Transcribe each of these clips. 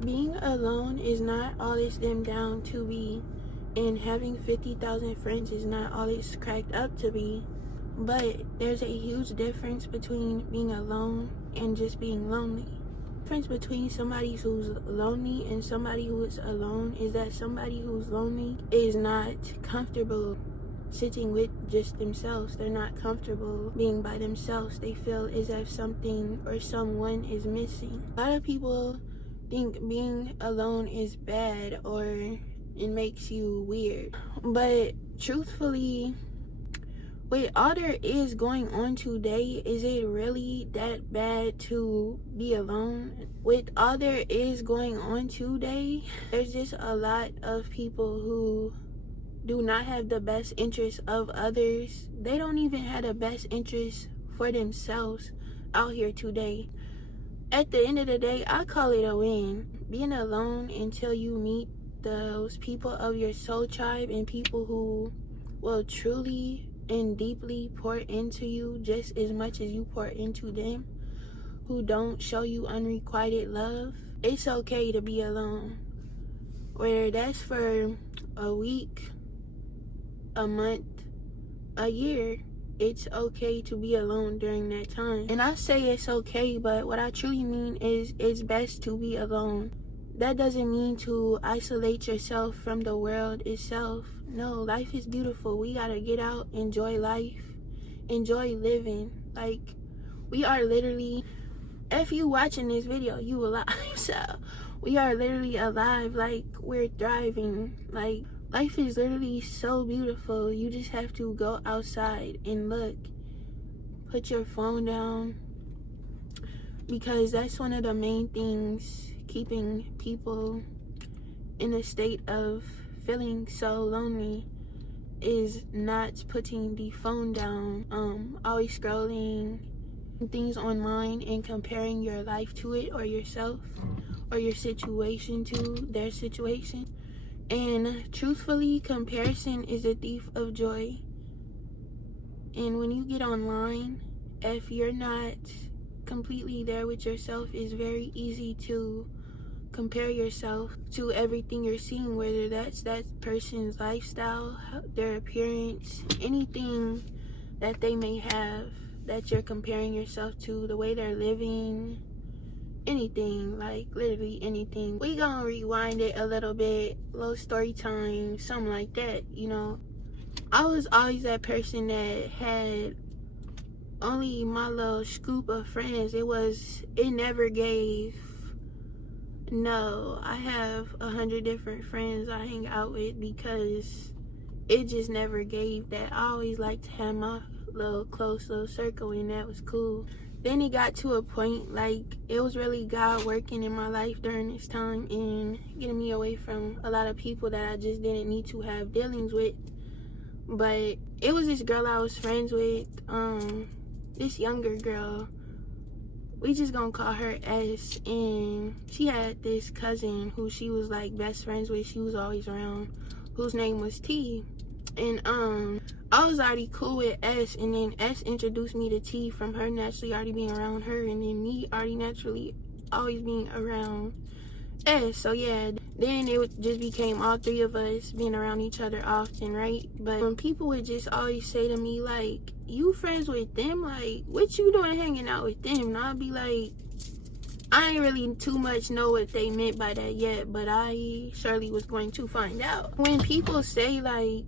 Being alone is not all it's dimmed down to be, and having 50,000 friends is not all it's cracked up to be. But there's a huge difference between being alone and just being lonely. The difference between somebody who's lonely and somebody who is alone is that somebody who's lonely is not comfortable sitting with just themselves. They're not comfortable being by themselves. They feel as if something or someone is missing. A lot of people think being alone is bad or it makes you weird. But truthfully, with all there is going on today, is it really that bad to be alone? With all there is going on today, there's just a lot of people who do not have the best interests of others. They don't even have the best interests for themselves out here today. At the end of the day, I call it a win. Being alone until you meet those people of your soul tribe and people who will truly and deeply pour into you just as much as you pour into them, who don't show you unrequited love. It's okay to be alone. Whether that's for a week, a month, a year, it's okay to be alone during that time. And I say it's okay, but what I truly mean is it's best to be alone. That doesn't mean to isolate yourself from the world itself. No, life is beautiful. We gotta get out, enjoy life, enjoy living. Like, we are literally, if you watching this video, you alive. So we are literally alive. Like, we're thriving. Like, life is literally so beautiful. You just have to go outside and look. Put your phone down, because that's one of the main things keeping people in a state of feeling so lonely, is not putting the phone down. Always scrolling things online and comparing your life to it, or yourself or your situation to their situation. And truthfully, comparison is a thief of joy. And when you get online, if you're not completely there with yourself, it's very easy to compare yourself to everything you're seeing, whether that's that person's lifestyle, their appearance, anything that they may have that you're comparing yourself to, the way they're living, anything, like literally anything. We gonna rewind it a little bit, little story time, something like that, you know. I was always that person that had only my little scoop of friends. It never gave. No, I have 100 different friends I hang out with, because it just never gave that. I always liked to have my little close little circle, and that was cool. Then it got to a point, like, it was really God working in my life during this time and getting me away from a lot of people that I just didn't need to have dealings with. But it was this girl I was friends with, this younger girl. We just gonna call her S, and she had this cousin who she was like best friends with. She was always around, whose name was T. And I was already cool with S, and then S introduced me to T from her naturally already being around her, and then me already naturally always being around S. So yeah, then it just became all three of us being around each other often, right? But when people would just always say to me, like, you friends with them? Like, what you doing hanging out with them? And I'd be like, I ain't really too much know what they meant by that yet, but I surely was going to find out. When people say, like,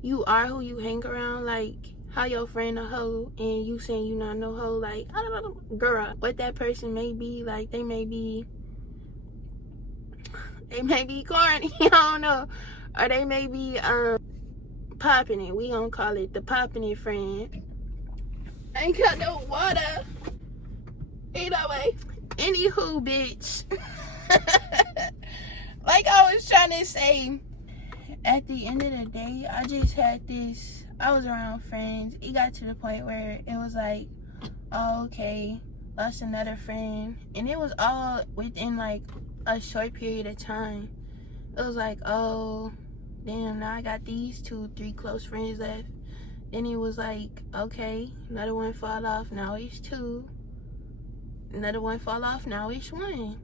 you are who you hang around, like, how your friend a hoe and you saying you not no hoe, like, I don't know, girl, what that person may be, like, they may be corny, I don't know, or they may be popping it. We gonna call it the popping it friend. I ain't got no water. Either way, anywho, bitch. Like I was trying to say, at the end of the day, I just had this, I was around friends. It got to the point where it was like, oh, okay, lost another friend. And it was all within like a short period of time. It was like, oh, damn, now I got these 2-3 close friends left. Then it was like, okay, another one fall off, now it's 2. Another one fall off, now it's 1.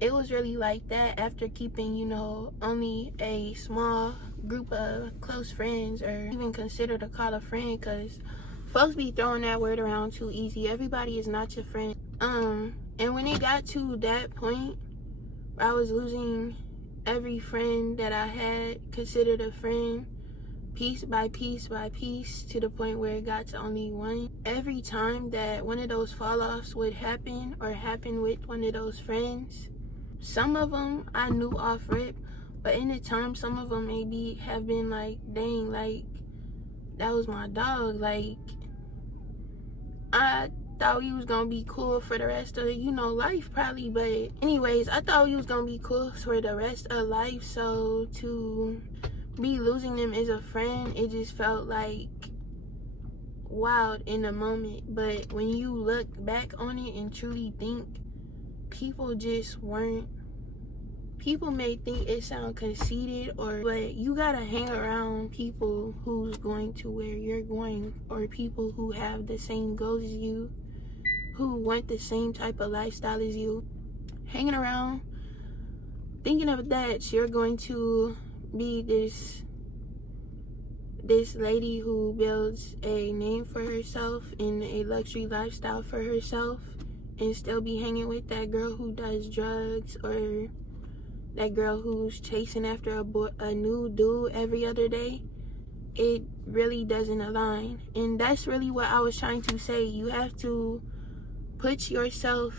it was really like that after keeping, only a small group of close friends, or even considered to call a friend, because folks be throwing that word around too easy. Everybody is not your friend. And when it got to that point where I was losing every friend that I had considered a friend, piece by piece by piece, to the point where it got to only one. Every time that one of those fall-offs would happen, or happen with one of those friends, some of them I knew off rip, but in the time, some of them maybe have been like, dang, like, that was my dog. Like, I thought we was gonna be cool for the rest of, life probably. But anyways, I thought we was gonna be cool for the rest of life. So to be losing them as a friend, it just felt like wild in the moment. But when you look back on it and truly think, people just weren't. People may think it sound conceited, but you gotta hang around people who's going to where you're going, or people who have the same goals as you, who want the same type of lifestyle as you. Hanging around, thinking of that you're going to be this lady who builds a name for herself and a luxury lifestyle for herself, and still be hanging with that girl who does drugs, or that girl who's chasing after a new dude every other day. It really doesn't align. And that's really what I was trying to say. You have to put yourself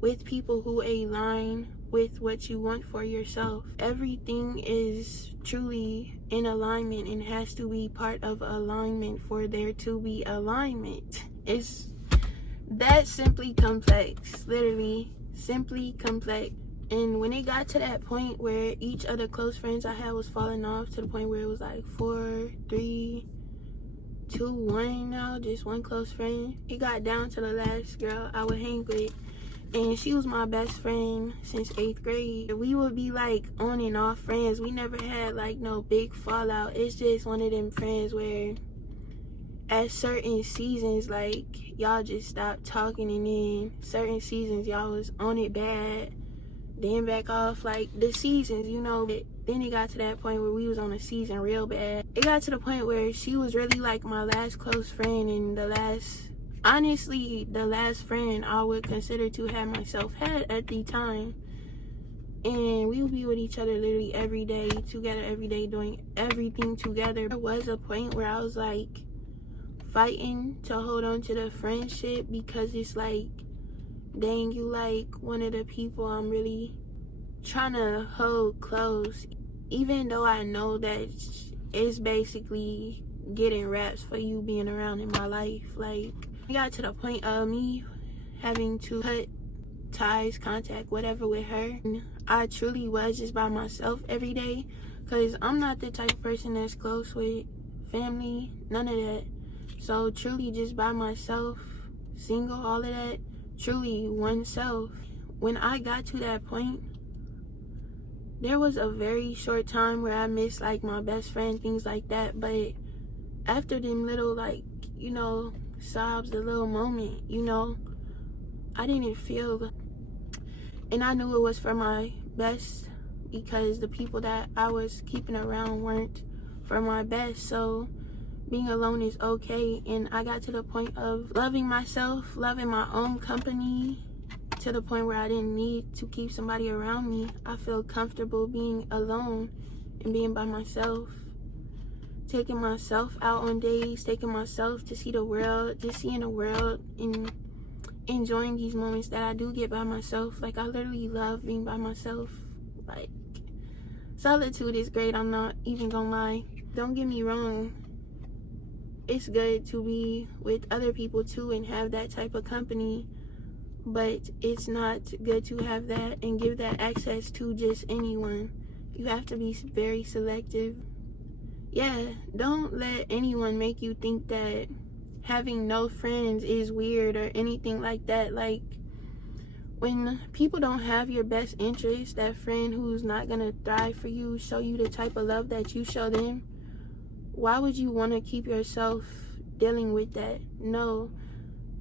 with people who align with what you want for yourself. Everything is truly in alignment and has to be part of alignment for there to be alignment. It's that simply complex. Literally simply complex. And when it got to that point where each of the close friends I had was falling off, to the point where it was like 4, 3, 2, 1 now, just one close friend. It got down to the last girl I would hang with, and she was my best friend since 8th grade. We would be like on and off friends. We never had like no big fallout. It's just one of them friends where at certain seasons, like, y'all just stopped talking, and then certain seasons y'all was on it bad, then back off. Like the seasons, then it got to that point where we was on a season real bad. It got to the point where she was really like my last close friend, and the last friend I would consider to have myself had at the time. And we would be with each other literally every day, together every day, doing everything together. There was a point where I was like fighting to hold on to the friendship, because it's like, dang, you like one of the people I'm really trying to hold close, even though I know that it's basically getting raps for you being around in my life. Like, it got to the point of me having to cut ties, contact, whatever with her. And I truly was just by myself every day, because I'm not the type of person that's close with family, none of that. So truly just by myself, single, all of that, truly oneself. When I got to that point, there was a very short time where I missed like my best friend, things like that. But after them little, like, sobs, the little moment, I didn't feel, and I knew it was for my best, because the people that I was keeping around weren't for my best. So being alone is okay. And I got to the point of loving myself, loving my own company, to the point where I didn't need to keep somebody around me. I feel comfortable being alone and being by myself, taking myself out on days, taking myself to see the world, just seeing the world, and enjoying these moments that I do get by myself. Like, I literally love being by myself. Like, solitude is great, I'm not even gonna lie. Don't get me wrong, it's good to be with other people too and have that type of company, but it's not good to have that and give that access to just anyone. You have to be very selective. Yeah, don't let anyone make you think that having no friends is weird or anything like that. Like, when people don't have your best interest, that friend who's not gonna thrive for you, show you the type of love that you show them, why would you want to keep yourself dealing with that? No,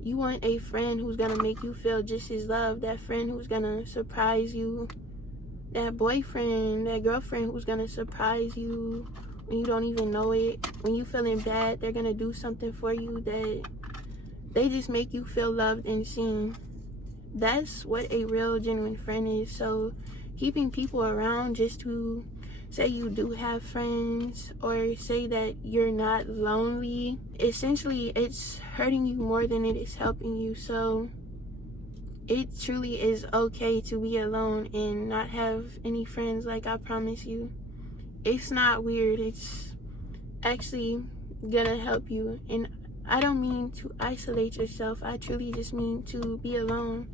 You want a friend who's gonna make you feel just as loved, that friend who's gonna surprise you, that boyfriend, that girlfriend who's gonna surprise you when you don't even know it. When you feeling bad, they're gonna do something for you that they just make you feel loved and seen. That's what a real genuine friend is. So keeping people around just to say you do have friends or say that you're not lonely, essentially it's hurting you more than it is helping you. So it truly is okay to be alone and not have any friends. Like, I promise you, it's not weird. It's actually gonna help you. And I don't mean to isolate yourself. I truly just mean to be alone.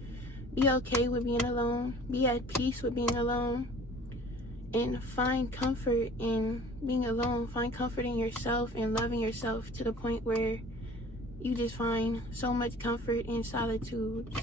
Be okay with being alone. Be at peace with being alone. And find comfort in being alone. Find comfort in yourself and loving yourself to the point where you just find so much comfort in solitude.